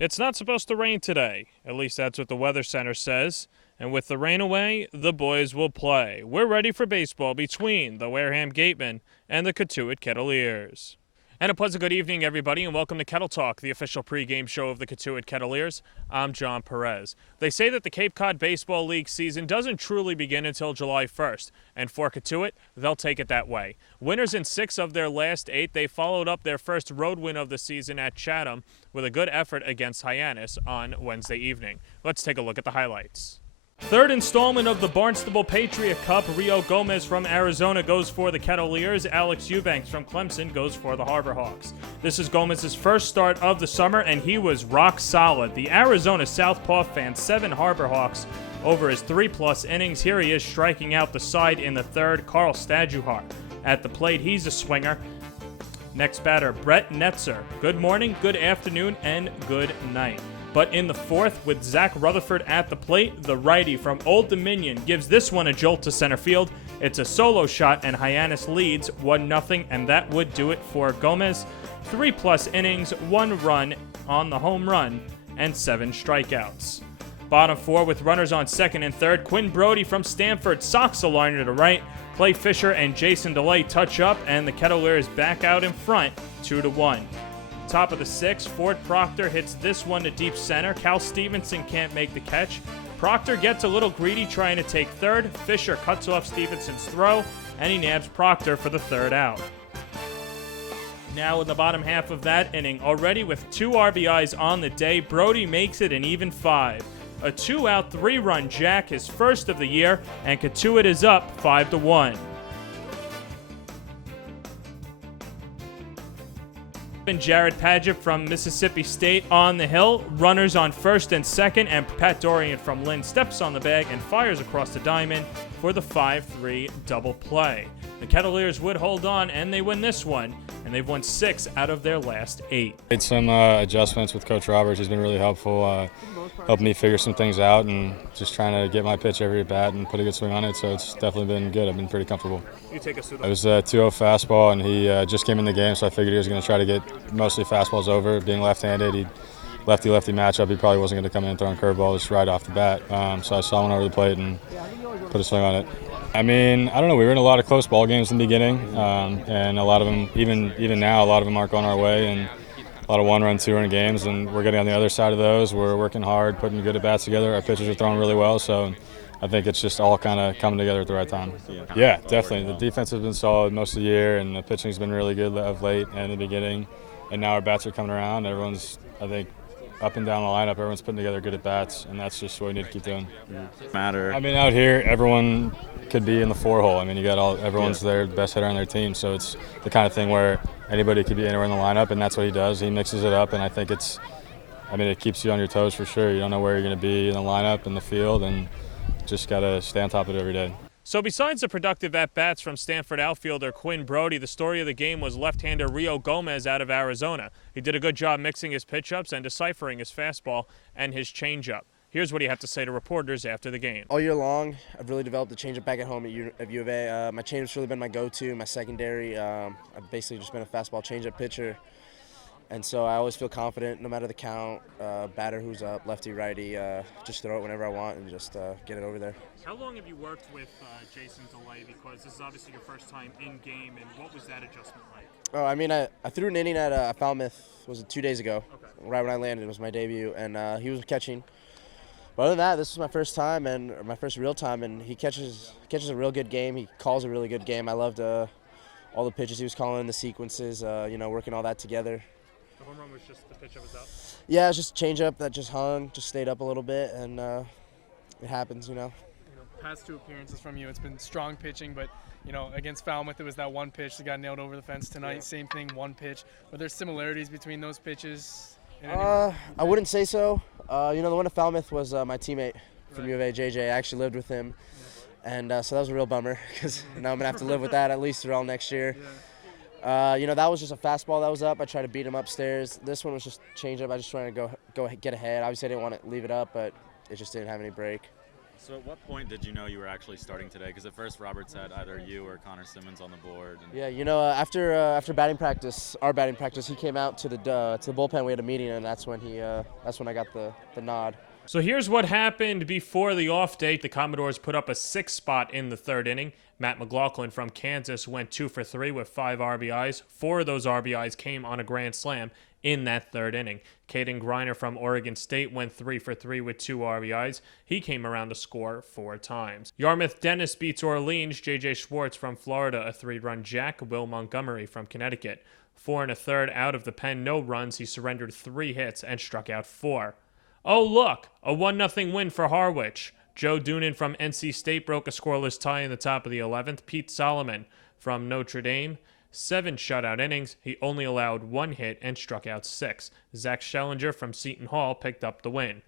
It's not supposed to rain today. At least that's what the Weather Center says. And with the rain away, the boys will play. We're ready for baseball between the Wareham Gatemen and the Cotuit Kettleers. And a pleasant good evening, everybody, and welcome to Kettle Talk, the official pregame show of the Cotuit Kettleers. I'm Jon Perez. They say that the Cape Cod Baseball League season doesn't truly begin until July 1st, and for Cotuit, they'll take it that way. Winners in 6 of their last 8, they followed up their first road win of the season at Chatham with a good effort against Hyannis on Wednesday evening. Let's take a look at the highlights. Third installment of the Barnstable Patriot Cup. Rio Gomez from Arizona goes for the Kettleers. Alex Eubanks from Clemson goes for the Harbor Hawks. This is Gomez's first start of the summer, and he was rock solid. The Arizona Southpaw fan 7 Harbor Hawks over his 3+ innings. Here he is striking out the side in the third. Carl Stajuhar at the plate. He's a swinger. Next batter, Brett Netzer. Good morning, good afternoon, and good night. But in the fourth, with Zach Rutherford at the plate, the righty from Old Dominion gives this one a jolt to center field. It's a solo shot, and Hyannis leads 1-0, and that would do it for Gomez. 3+ innings, 1 run on the home run, and 7 strikeouts. Bottom 4 with runners on second and third. Quinn Brodey from Stanford socks the liner to right. Clay Fisher and Jason DeLay touch up, and the Kettleers back out in front, 2-1. Top of the 6th, Ford Proctor hits this one to deep center. Cal Stevenson can't make the catch. Proctor gets a little greedy trying to take third. Fisher cuts off Stevenson's throw, and he nabs Proctor for the third out. Now in the bottom half of that inning, already with 2 RBIs on the day, Brodey makes it an even 5. A 2-out, 3-run jack, his first of the year, and Cotuit is up 5-1. And Jared Padgett from Mississippi State on the hill. Runners on first and second, and Pat Dorian from Lynn steps on the bag and fires across the diamond for the 5-3 double play. The Kettleers would hold on, and they win this one, and they've won 6 out of their last 8. Made some adjustments with Coach Roberts. He's been really helpful, helping me figure some things out and just trying to get my pitch every at bat and put a good swing on it. So it's definitely been good. I've been pretty comfortable. You take us through It was a 2-0 fastball, and he just came in the game, so I figured he was going to try to get mostly fastballs over. Being left-handed, he lefty-lefty matchup, he probably wasn't going to come in and throw a curveball just right off the bat. So I saw one over the plate and put a swing on it. I mean, I don't know. We were in a lot of close ball games in the beginning, and a lot of them, even now, a lot of them aren't going our way, and a lot of 1-run, 2-run games, and we're getting on the other side of those. We're working hard, putting good at-bats together. Our pitchers are throwing really well, so I think it's just all kind of coming together at the right time. Yeah, definitely. The defense has been solid most of the year, and the pitching's been really good of late and in the beginning, and now our bats are coming around. Everyone's, I think, up and down the lineup, everyone's putting together good at-bats, and that's just what we need to keep doing. I mean, out here, everyone could be in the 4-hole. I mean, everyone's their best hitter on their team, so it's the kind of thing where anybody could be anywhere in the lineup, and that's what he does. He mixes it up, and I think it keeps you on your toes for sure. You don't know where you're going to be in the lineup, in the field, and just got to stay on top of it every day. So besides the productive at-bats from Stanford outfielder Quinn Brodey, the story of the game was left-hander Rio Gomez out of Arizona. He did a good job mixing his pitch-ups and deciphering his fastball and his changeup. Here's what he had to say to reporters after the game. All year long, I've really developed a changeup back at home at U of A. My changeup's really been my go-to, my secondary. I've basically just been a fastball changeup pitcher. And so I always feel confident no matter the count, batter who's up, lefty, righty, just throw it whenever I want and just get it over there. How long have you worked with Jason DeLay? Because this is obviously your first time in game, and what was that adjustment like? Oh, I mean, I threw an inning at Falmouth, was it 2 days ago? Okay. Right when I landed, it was my debut, and he was catching. But other than that, this was my first time and my first real time, and he catches a real good game. He calls a really good game. I loved all the pitches he was calling, the sequences, working all that together. The home run was just the pitch that was up? Yeah, it was just a changeup that just hung, just stayed up a little bit, and it happens, Past 2 appearances from you, it's been strong pitching, but against Falmouth, it was that one pitch that got nailed over the fence tonight. Yeah. Same thing, one pitch. Were there similarities between those pitches? I wouldn't say so. The one at Falmouth was my teammate from U of A, JJ. I actually lived with him, and so that was a real bummer because now I'm gonna have to live with that at least through all next year. Yeah. That was just a fastball that was up. I tried to beat him upstairs. This one was just changeup. I just wanted to go get ahead. Obviously, I didn't want to leave it up, but it just didn't have any break. So at what point did you know you were actually starting today? Because at first Robert said either you or Connor Simmons on the board. And Yeah, you know, after batting practice, our batting practice, he came out to the bullpen. We had a meeting, and that's when I got the nod. So here's what happened before the off date. The Commodores put up a 6 spot in the third inning. Matt McLaughlin from Kansas went 2 for 3 with 5 RBIs. 4 of those RBIs came on a grand slam in that third inning. Caden Griner from Oregon State went 3 for 3 with 2 RBIs. He came around to score 4 times. Yarmouth Dennis beats Orleans. J.J. Schwartz from Florida, a 3-run jack. Will Montgomery from Connecticut. 4 1/3 out of the pen, no runs. He surrendered 3 hits and struck out 4. Oh, look, a 1-0 win for Harwich. Joe Doonan from NC State broke a scoreless tie in the top of the 11th. Pete Solomon from Notre Dame, 7 shutout innings. He only allowed 1 hit and struck out 6. Zach Schellinger from Seton Hall picked up the win.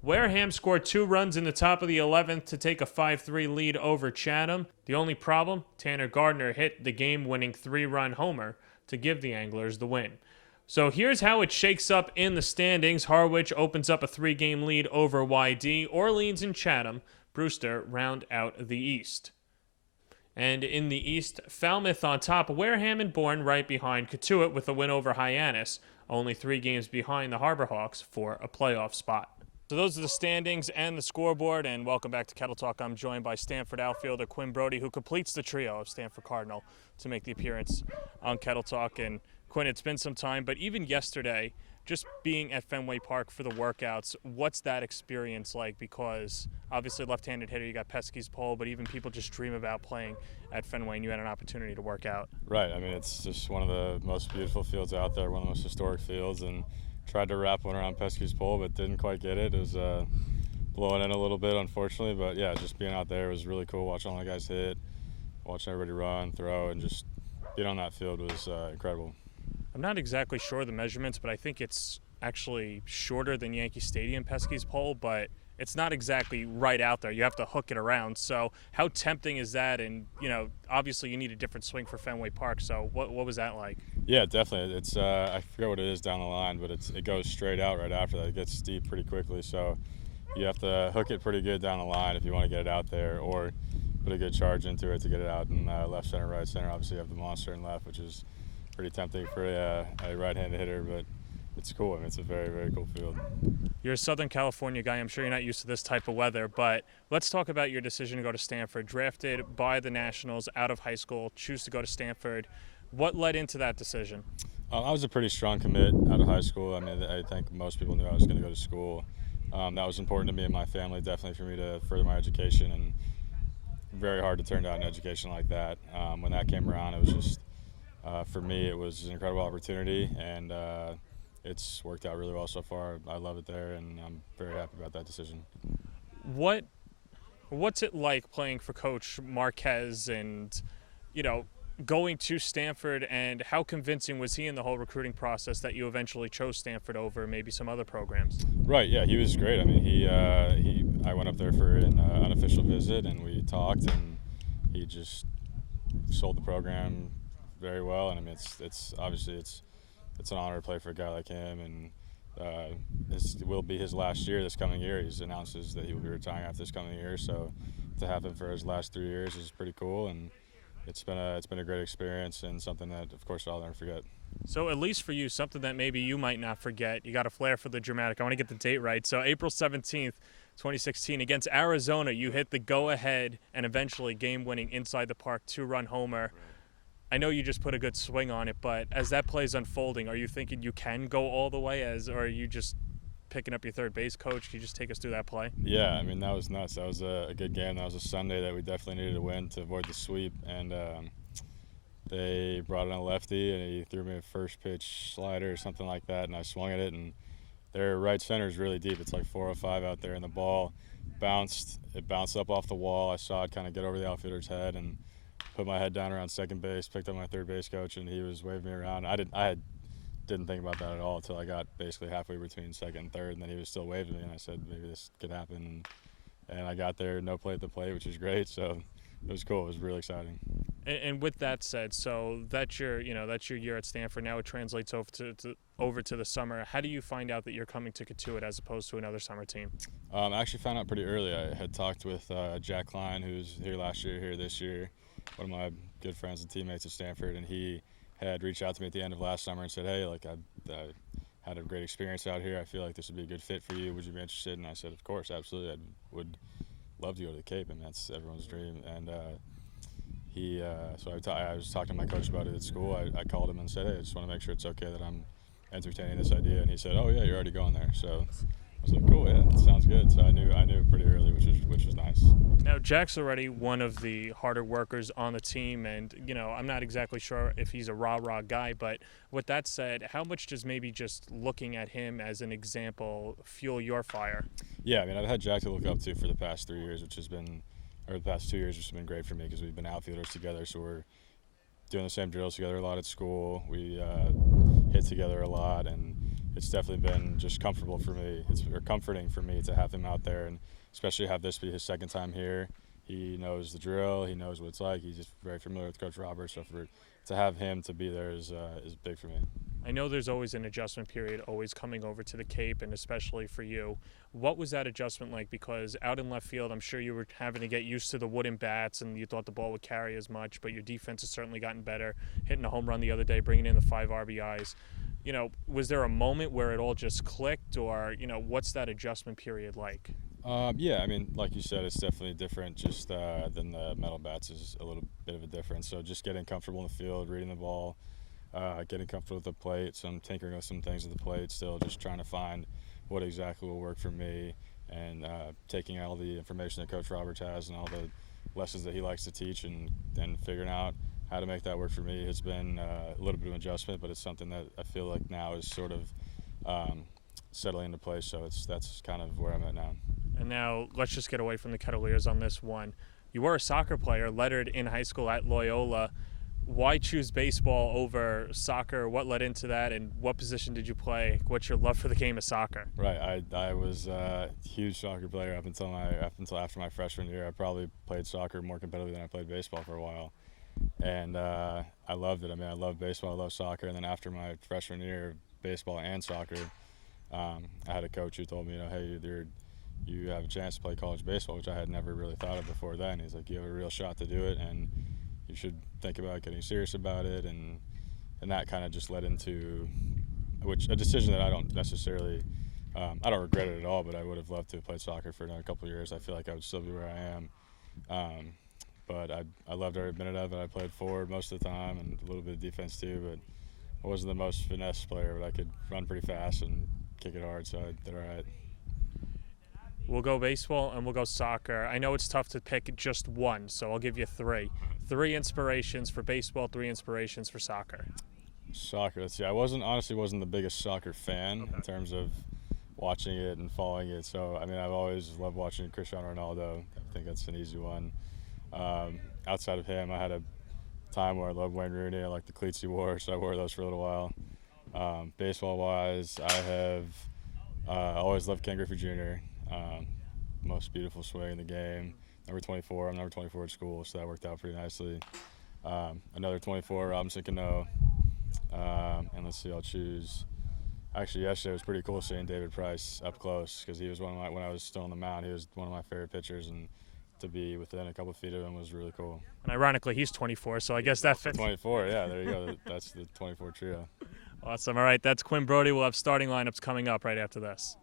Wareham scored 2 runs in the top of the 11th to take a 5-3 lead over Chatham. The only problem, Tanner Gardner hit the game-winning 3-run homer to give the Anglers the win. So here's how it shakes up in the standings. Harwich opens up a 3-game lead over YD. Orleans and Chatham, Brewster round out the East. And in the East, Falmouth on top, Wareham and Bourne right behind Cotuit with a win over Hyannis, only 3 games behind the Harbor Hawks for a playoff spot. So those are the standings and the scoreboard, and welcome back to Kettle Talk. I'm joined by Stanford outfielder Quinn Brodey, who completes the trio of Stanford Cardinal to make the appearance on Kettle Talk. And Quinn, it's been some time, but even yesterday, just being at Fenway Park for the workouts, what's that experience like? Because obviously left-handed hitter, you got Pesky's pole, but even people just dream about playing at Fenway, and you had an opportunity to work out. Right. I mean, it's just one of the most beautiful fields out there, one of the most historic fields, and tried to wrap one around Pesky's pole, but didn't quite get it. It was blowing in a little bit, unfortunately, but yeah, just being out there was really cool, watching all the guys hit, watching everybody run, throw, and just being on that field was incredible. I'm not exactly sure of the measurements, but I think it's actually shorter than Yankee Stadium, Pesky's pole, but it's not exactly right out there. You have to hook it around. So how tempting is that? And, you know, obviously you need a different swing for Fenway Park. So what was that like? Yeah, definitely. It's I forget what it is down the line, but it goes straight out right after that. It gets steep pretty quickly. So you have to hook it pretty good down the line if you want to get it out there, or put a good charge into it to get it out in left center, right center. Obviously you have the monster in left, which is pretty tempting for a right-handed hitter, but it's cool. I mean, it's a very, very cool field. You're a Southern California guy. I'm sure you're not used to this type of weather, but let's talk about your decision to go to Stanford. Drafted by the Nationals out of high school, choose to go to Stanford. What led into that decision? I was a pretty strong commit out of high school. I mean, I think most people knew I was going to go to school. That was important to me and my family, definitely for me to further my education, and very hard to turn down an education like that. When that came around, it was just, for me, it was an incredible opportunity, and it's worked out really well so far. I love it there, and I'm very happy about that decision. What's it like playing for Coach Marquez and, you know, going to Stanford, and how convincing was he in the whole recruiting process that you eventually chose Stanford over maybe some other programs? Right, yeah, he was great. I mean, I went up there for an unofficial visit, and we talked, and he just sold the program very well. And I mean, it's obviously it's an honor to play for a guy like him, and this will be his last year this coming year. He's announces that he will be retiring after this coming year, so to have him for his last 3 years is pretty cool, and it's been a great experience and something that, of course, I'll never forget. So at least for you, something that maybe you might not forget, you got a flair for the dramatic. I want to get the date right. So April 17th, 2016, against Arizona, you hit the go-ahead and eventually game-winning inside the park 2-run homer. I know you just put a good swing on it, but as that play is unfolding, are you thinking you can go all the way, or are you just picking up your third base coach? Can you just take us through that play? Yeah, I mean, that was nuts. That was a good game. That was a Sunday that we definitely needed to win to avoid the sweep, and they brought in a lefty, and he threw me a first pitch slider or something like that, and I swung at it, and their right center is really deep. It's like 405 out there, and the ball bounced up off the wall. I saw it kind of get over the outfielder's head, and put my head down around second base, picked up my third base coach, and he was waving me around. I didn't think about that at all until I got basically halfway between second and third, and then he was still waving me, and I said maybe this could happen, and I got there, no play at the plate, which was great. So it was cool. It was really exciting. And with that said, so that's your year at Stanford. Now it translates over to the summer. How do you find out that you're coming to Cotuit as opposed to another summer team? I actually found out pretty early. I had talked with Jack Klein, who was here last year, here this year, one of my good friends and teammates at Stanford, and he had reached out to me at the end of last summer and said, hey, like I had a great experience out here. I feel like this would be a good fit for you. Would you be interested? And I said, of course, absolutely. I would love to go to the Cape, and that's everyone's dream. And I was talking to my coach about it at school. I called him and said, hey, I just want to make sure it's okay that I'm entertaining this idea. And he said, oh yeah, you're already going there. So I was like, cool, yeah, that sounds good. So I knew pretty early, which was nice. Now, Jack's already one of the harder workers on the team, and, I'm not exactly sure if he's a rah-rah guy, but with that said, how much does maybe just looking at him as an example fuel your fire? Yeah, I mean, I've had Jack to look up to for the past 3 years, the past 2 years, which has been great for me because we've been outfielders together, so we're doing the same drills together a lot at school. We hit together a lot, and it's definitely been just comforting for me to have him out there, and especially have this be his second time here. He knows the drill. He knows what it's like. He's just very familiar with Coach Robert. So to have him to be there is big for me. I know there's always an adjustment period, always coming over to the Cape, and especially for you. What was that adjustment like? Because out in left field, I'm sure you were having to get used to the wooden bats, and you thought the ball would carry as much, but your defense has certainly gotten better, hitting a home run the other day, bringing in the 5 RBIs. Was there a moment where it all just clicked, or, what's that adjustment period like? Yeah, I mean, like you said, it's definitely different just than the metal bats is a little bit of a difference. So just getting comfortable in the field, reading the ball, getting comfortable with the plate, some tinkering with some things at the plate, still just trying to find what exactly will work for me, and taking all the information that Coach Roberts has and all the lessons that he likes to teach, and then figuring out how to make that work for me has been a little bit of an adjustment, but it's something that I feel like now is sort of settling into place, so that's kind of where I'm at now. And now let's just get away from the Kettleers on this one. You were a soccer player, lettered in high school at Loyola. Why choose baseball over soccer? What led into that, and what position did you play? What's your love for the game of soccer? Right, I was a huge soccer player up until after my freshman year. I probably played soccer more competitively than I played baseball for a while, and I loved it. I mean, I love baseball, I love soccer, and then after my freshman year of baseball and soccer, I had a coach who told me, hey, you have a chance to play college baseball, which I had never really thought of before then. He's like, you have a real shot to do it, and you should think about getting serious about it, and that kind of just led into a decision that I don't necessarily I don't regret it at all, but I would have loved to have played soccer for another couple of years. I feel like I would still be where I am, but I loved every minute of it. I played forward most of the time and a little bit of defense too, but I wasn't the most finesse player, but I could run pretty fast and kick it hard, so I did all right. We'll go baseball and we'll go soccer. I know it's tough to pick just one, so I'll give you 3. 3 inspirations for baseball, 3 inspirations for soccer. Soccer, let's see. I honestly wasn't the biggest soccer fan in terms of watching it and following it. So, I mean, I've always loved watching Cristiano Ronaldo. I think that's an easy one. Outside of him, I had a time where I loved Wayne Rooney. I liked the cleats he wore, so I wore those for a little while. Baseball-wise, I have always loved Ken Griffey Jr., most beautiful swing in the game. Number 24. I'm number 24 at school, so that worked out pretty nicely. Another 24, Robinson Cano. And let's see, I'll choose. Actually, yesterday was pretty cool seeing David Price up close, because he was when I was still on the mound, he was one of my favorite pitchers, and to be within a couple feet of him was really cool. And ironically, he's 24, so I guess that fits. 24, yeah, there you go. That's the 24 trio. Awesome. All right, that's Quinn Brodey. We'll have starting lineups coming up right after this.